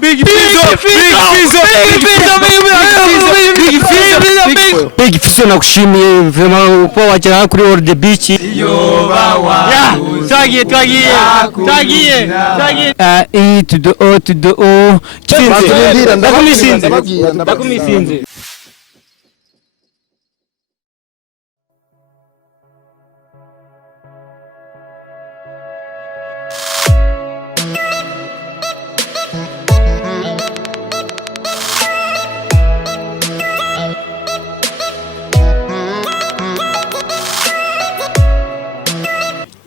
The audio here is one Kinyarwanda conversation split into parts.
Big Fizzo nakushimiye vraiment uko wajya kuri All the Beach. Twagiye E to the O to the O. Ndakumisinze.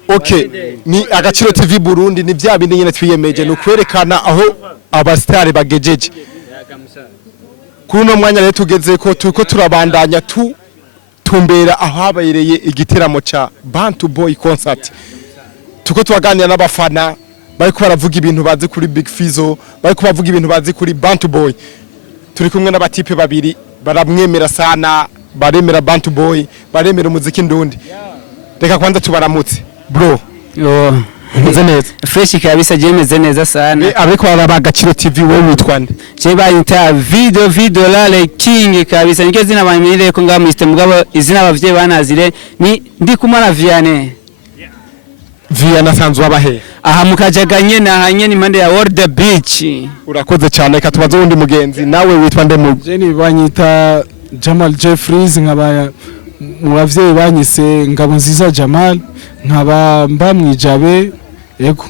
Okay, ni Agaciro TV Burundi ni bya bindi nyine twiyemeje no kwerekana aho abastari bagejeje. Kuno mwanya rero tugeze ko tuko turabandanya tumbera aho habayereye igiteramo ca Bantu Boy concert. Tuko twaganira n'abafana bariko baravuga ibintu bazi kuri Big Fizzo, bariko bavuga ibintu bazi kuri Bantu Boy. Turi kumwe n'abatipe babiri baramwemera sana, baremera Bantu Boy, baremera umuziki ndundi. Reka kwanza tubaramutse. Bro, meze neza. Fresh kabisa jemeze neza sana. Abiko Agaciro TV wewe witwande. Je bayita video lale king kabisa. Nike zina bamenyere ko nga Mr. Mugabo izina abavye banazire ni ndi kumara Vianney. Vianney asanzwe abahe. Aha mukajaganye na hanye ni mande ya All the Beach. Urakoze cyane katubazo undi mugenzi nawe witwande mu. Je ni banyita Jamal Jeffries nkaba mu bavyeyi banyise Ngabo nziza Jamal nkaba mbamwijabe yego.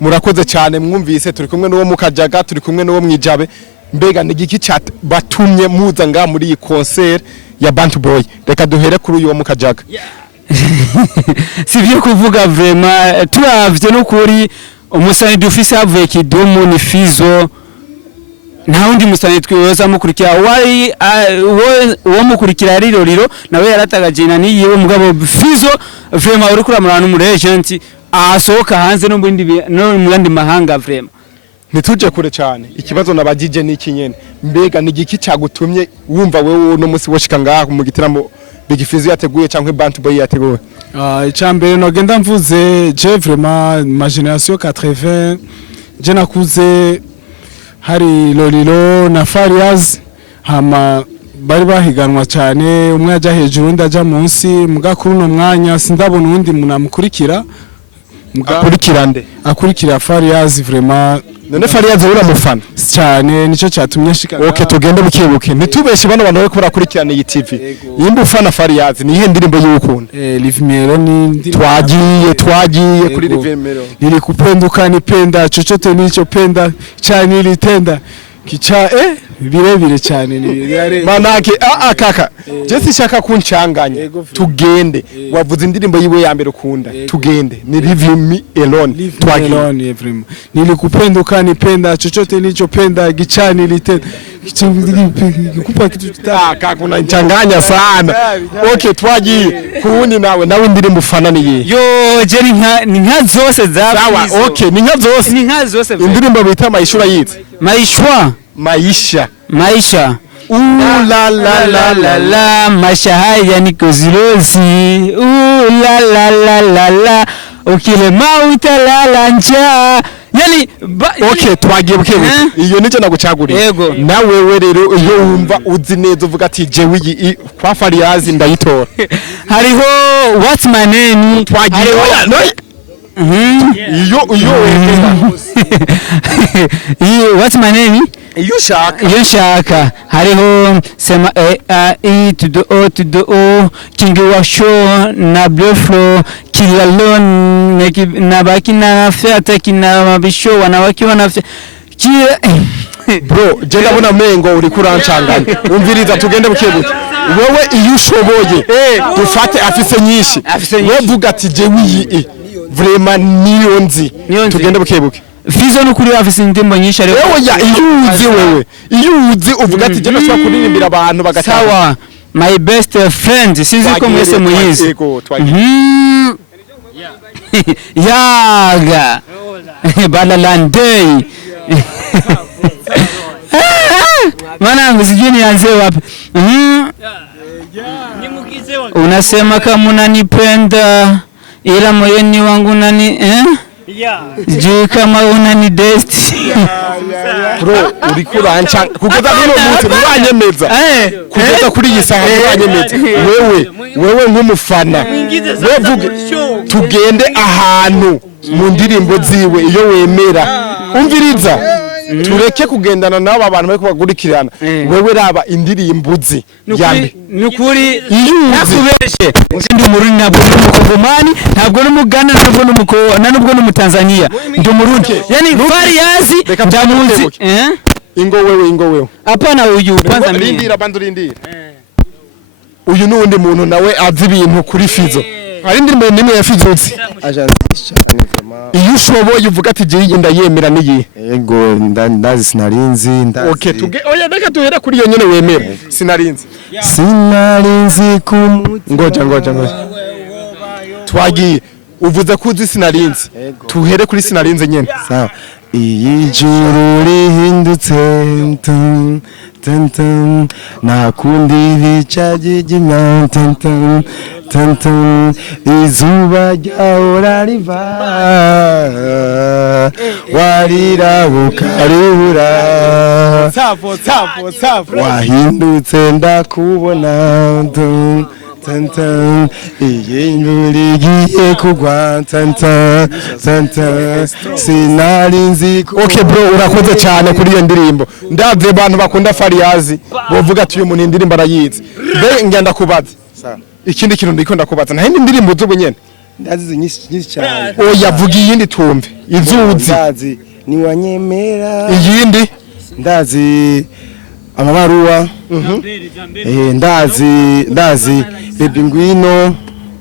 Murakoze cyane mwumvise turi kumwe n'uwo mukajaga turi kumwe n'uwo mwijabe mbega nigiki chat batumye muza nga muri iyi concert ya Bantu Boy. Reka duhere kuri uwo mukajaga. Sivyo kuvuga vraiment turavye no kuri umusani dufise avuye Kidumu ni Fizzo. Nta wundi musani twiyoza mukurikira wari uwo mukurikira riro nawe yaratagajina niyiwe mugabo Fizzo vraiment uri kuramura n'umuragent asohoka hanze no mu yandi mahanga vraiment. Nituje kure cyane ikibazo nabagije niki nyene mbega nigiki cyagutumye wumva wewe no musi woshika ngaha mu gitaramo Big Fizzo yateguye cyangwa Bantu Boy yateguye. Icambere no genda mvuze je vraiment ma génération 80 je nakuze hari Lolilo na Fariaz hama bari bahiganwa cyane umwe aja hejuru undi aja munsi mugakuru no mwanya sindabona undi munamukurikira akurikira Fariaz vraiment. None Fariaz uramufana cyane nico cyatumye shika. Okay tugende bukebuke ntitubeshe bano bantu bari kurakurikirana iyi TV. Yimba ufana Fariaz ni ihe ndirimbo y'ukunda. Live Melo ni twagiye kuri Live Melo. Nilikupenduka nipenda chochote nilichopenda cyane nilitenda kicha birebire cyane ni manake kaka je shaka kuncanganya tugende wavuze indirimbo yiwe ya mbere ukunda tugende ni Live Me Alone twagiye nilikupenduka nipenda chochote nilichopenda gicha nilitenda kupa kitu kaka kuna ncanganya sana. Okay twagiye kuuni nawe indirimbo ufana ni ye yo je ni nka zose za Fizzo. Okay ni nka zose indirimbo bita Maishura yitse Maisha la la la la la maisha haya ni kozilozi la la la la la ukilema utalala njaa yani okay twagiye bukebuke iyo nico nagucaguriye na wewe rero iyo wumva uzi neza uvuga ati jewe iyi kwa Fariaz ndayitora hariho what's my name twagiye iyo what's my name iyo shaka hariho sema E to the O to the O King wa show na Blufflo Kilalon na baki na fiata kina mabisho wanawaki wanafia bro je ndabona mengo uri kurancanganya umviriza tugende bukebuke wewe iyo ushoboye dufate afise nyinshi wevuga ati je wiyi vraiment niyo nzi tugende bukebuke. Fizzo no kuri afise indimbo nyinshi ari wewe iyo uzi uvuga ati je nashaka kuririmbira abantu bagataha sawa my best friend sinzi ko mwese muyizi yaga balalandei Mana msijini yanze wapi unasema kama unanipenda ila moyoni wangu nani je kama unani desti bro uri kuranca kugeza kuno munsi uranyemeza kugeza kuri iyi saha uranyemeza wewe nk'umufana wevuge tugende ahantu mu ndirimbo ziwe iyo wemera umviriza tureke kugendana n'aba bantu bari kubagurikirana wewe raba indirimbo zi yambe nukuri nakubeshe ndi umurundi ntabwo n'umukongomani ntabwo n'umugana ntabwo n'umutanzania ndi umurundi yani Fariyazi ndamuzi ingo wewe hapana uyu kwanza rindira bandurindira uyu nundi muntu nawe azi ibintu kuri Fizzo ari indirimbo nimwe ya Fizzo uzi iyo ushoboye uvuga ati je ndayemera niyi yego ndazi sinarinzi okay oya reka tuhera kuri iyo nyene wemera sinarinzi ngoja twagiye uvuze ko uzi sinarinzi tuhere kuri sinarinzi nyene sawa iyi juru rihindutse nakundi bicaje jimya izuba ryahora riva warira bukaribura wahindutse ndakubona iyi juru rigiye kugwa sinarinzi okay bro urakoze cyane kuri iyo ndirimbo ndavye abantu bakunda Fariyazi bovuga ati uyu muntu indirimbo arayizi be ngenda kubaza ikindi kintu ndiko ndakubaza nta indirimbo z'ubu nyene ndazi nyinshi cyane oya vuga iyindi tumve izuzi ndazi ni wanyemera iyindi ndazi amabaruwa ndazi baby ngwino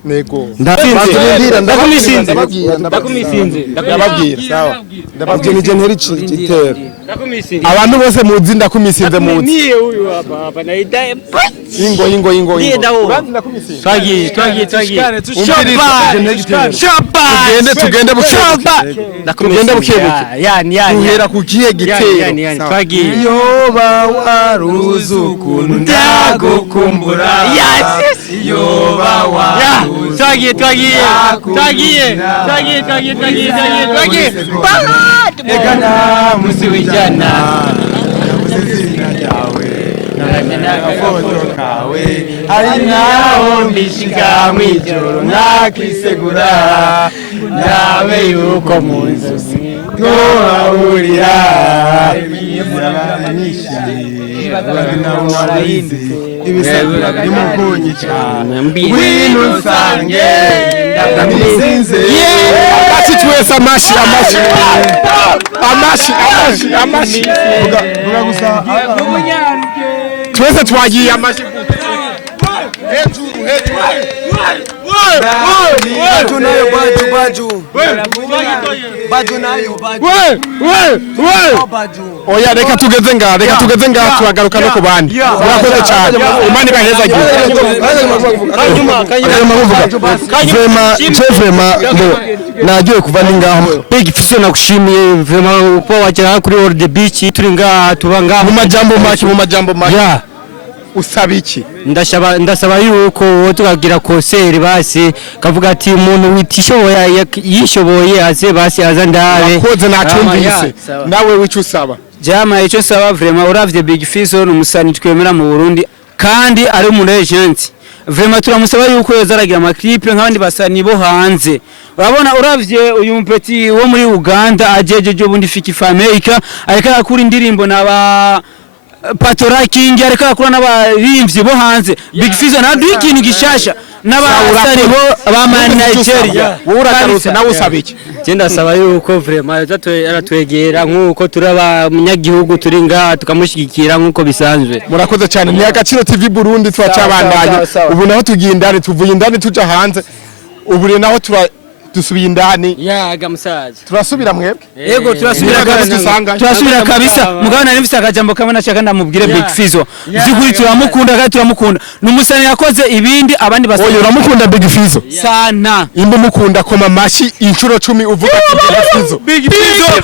nego ndakumisinze ndababwira sawa ndababwira ni generi gitero abantu bose muzi ndakumisinze muzi niye huyu hapa naita ingo twagiye tugende bukebuke yani tuhera ku kihe gitero twagiye yoba waruzi ukuntu ndagukumbura yoba waruzi twagiye Egana musi wijana n'agafoto kawe ari naho mbishika mwijoro nakisegura nawe yuko mu nzozi twahurira ibisabwa by'umukunyi cyane ngwino usange ndakumisinze ati twese amashi vuga gusa twese twagiye amashi oya reka tugeze ngaha turagaruka no ku bandi murakoze cyane imana ibahezagiye nagiye kuva ndi ngaho Big Fizzo nakushimiye vraiment uko wagera kuri All the Beach turi ngaha tuba ngaha mu majambo make usaba iki ndasaba yuko tukagira concert basi kavuga ati umuntu witishoboye yishoboye aze basi aza ndabe koze nacyumvise nawe wicu usaba jama icyo saba vraiment uravye Big Fizzo n'umusani twemera mu Burundi kandi ari umuntu agent vraiment turamusaba yuko yozaragira ama clip nk'abandi basani bo hanze urabona uravye uyu mpeti wo muri Uganda ajejeje ubundi fiki America ariko akura indirimbo naba Patora King ariko akura n'abarimvyi bo hanze Big Fizzo nadu ikintu gishasha n'abasari bo ba Nigeria urakarutse nawe usaba iki Genda saba yuko vraiment aratwegera nkuko turaba munyagihugu turi ngaha tukamushigikira nkuko bisanzwe murakoze cyane ni Agaciro TV Burundi twacabandanya ubu naho tugiye indani tuvuye indani tuja hanze ubu naho dusubiye indani yaga musaza turasubira mwebwe yego turasubira kabisa mugabo nari mfite akajambo kamwe nashaka ndamubwire Big Fizzo zikuri turamukunda kandi turamukunda numusani yakoze ibindi abandi basa oyo uramukunda Big Fizzo sana imba mukunda koma mashi inshuro 10 uvuga Big Fizzo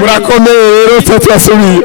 murakomeye rero turasubiye